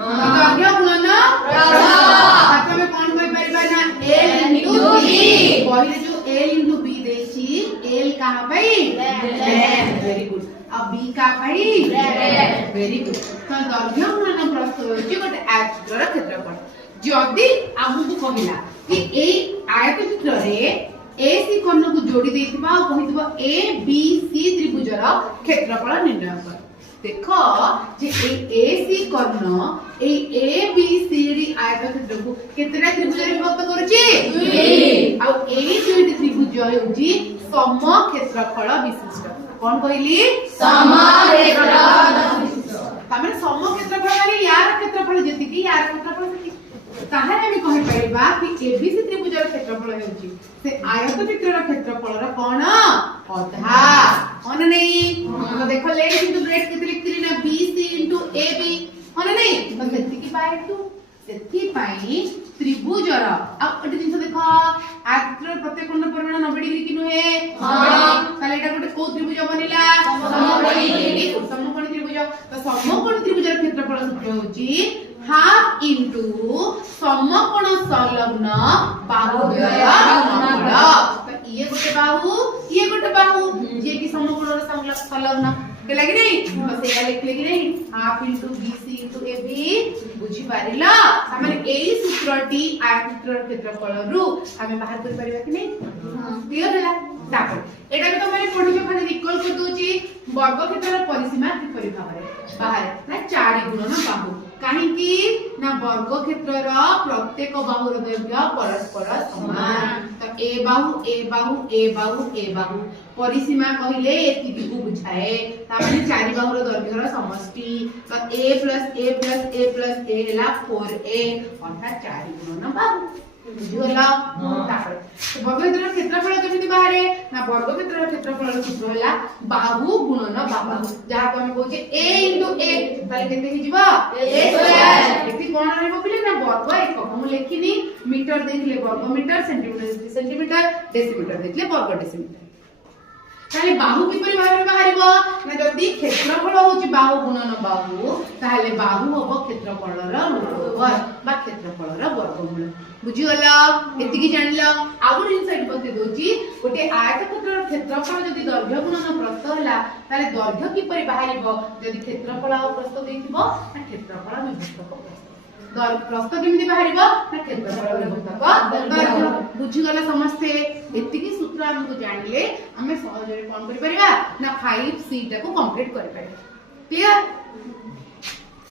दर्घ्य गुणन प्रस्थ में कौन कोई परिबा ना l into b पहिले जो l into b देछि l कहां भाई लेंथ वेरी गुड अब b का भाई ब्रेथ वेरी गुड तो दर्घ्य गुणन प्रस्थ होछि गोटे आयतक्षेत्रर क्षेत्रफल जदि हमहु कहिला कि ए आयतक्षेत्र रे AC कोण को जोड़ी देथिबा आ कहितबा ABC त्रिभुजर क्षेत्रफल निर्णय कर देखो जे ए AC कोण ए ABCD आयतक्षेत्र को केतरा त्रिभुज रे विभक्त करूची 2 आ ए दुईटी त्रिभुज होउची सम क्षेत्रफल विशिष्ट कोन कहली सम क्षेत्रफल विशिष्ट तमे सम क्षेत्रफल माने यार क्षेत्रफल जति कि यार क्षेत्रफल ताहारे हम कहि परिबा कि एबीसी त्रिभुजर क्षेत्रफल हेउची से आयतक्षेत्रर क्षेत्रफलर कोन अधा कोन नै तो देखो लेट इनटू ब्रेथ केते लिखतिली ना बीसी इनटू एबी कोन नै तो सेति की पाए तू सेति पाई त्रिभुजर आ एटी जिंस देखो आयतक्षेत्र प्रत्येक कोण परिमाण 90 डिग्री कि नहे हां ताले एटा गोटे को त्रिभुज बनिला समकोण त्रिभुज तो समकोण त्रिभुजर क्षेत्रफल सूत्र होची हाफ इनटू समकोण संलग्न बाहुद्वय गुणनफल तो ये गोटे बाहु जे कि समकोण संलग्न के लागि नै तो सेगा लिखले कि नै half into BC into AB बुझी पारिला हमने एई सूत्रटी आयतक्षेत्रर क्षेत्रफल रु हमें बाहर कर परिबा कि नै क्लियर होला तापर एटा भी तो माने पढियो खाली रिकॉल कर दोची वर्ग क्षेत्रर परिसीमा किपरि भाबरे बाहर ना 4 गुणन बाहु काहे कि ना वर्ग क्षेत्रर प्रत्येक बाहुर दैर्घ्य परस्पर समान तो ए बाहु ए बाहु ए बाहु ए बाहु परिसीमा कहिले एतिकी को बुझाए ता माने 4 बाहुर दैर्घ्यर समष्टि तो a + a + a + a हला 4a अर्थात 4 गुणन बाहु बुझिगला तापर वर्ग क्षेत्रर क्षेत्रफल केमिति बाहरे ना वर्ग क्षेत्रर क्षेत्रफल सूत्र हला बाहु गुणन बाहु जहा को हम कहूचे a * a ताले केते हि जिवो a² एति कोन रहबो बिले ना वर्ग एकक हम लेखिनी मीटर देखले वर्ग मीटर सेंटीमीटर सेंटीमीटर डेसिमीटर देखले वर्ग डेसिमीटर ताले बाहु किपरि भाबरे बाहरिबो ना जदी क्षेत्रफल होची बाहु गुणन बाहु ताले बाहु होबो क्षेत्रफलर वर्ग बा क्षेत्रफलर वर्गमूल बुझिगला एतिकी जानिला आगु इनसाइड बते दोची गोटे आयतक्षेत्रर क्षेत्रफल जदी दैर्घ्य गुणन प्रस्थ होला ताले दैर्घ्य किपरि बाहरिबो जदी क्षेत्रफल आ प्रस्थ देथिबो ना क्षेत्रफल विभक्तक प्रस्थ प्रस्थ केमिति बाहरिबो ना क्षेत्रफल विभक्तक दैर्घ्य बुझिगला समस्ते एतिकी सूत्र हमकु जानिले हमें सहज रे कोन करि परिबा ना 5c टाको कंप्लीट करि परिबा क्लियर।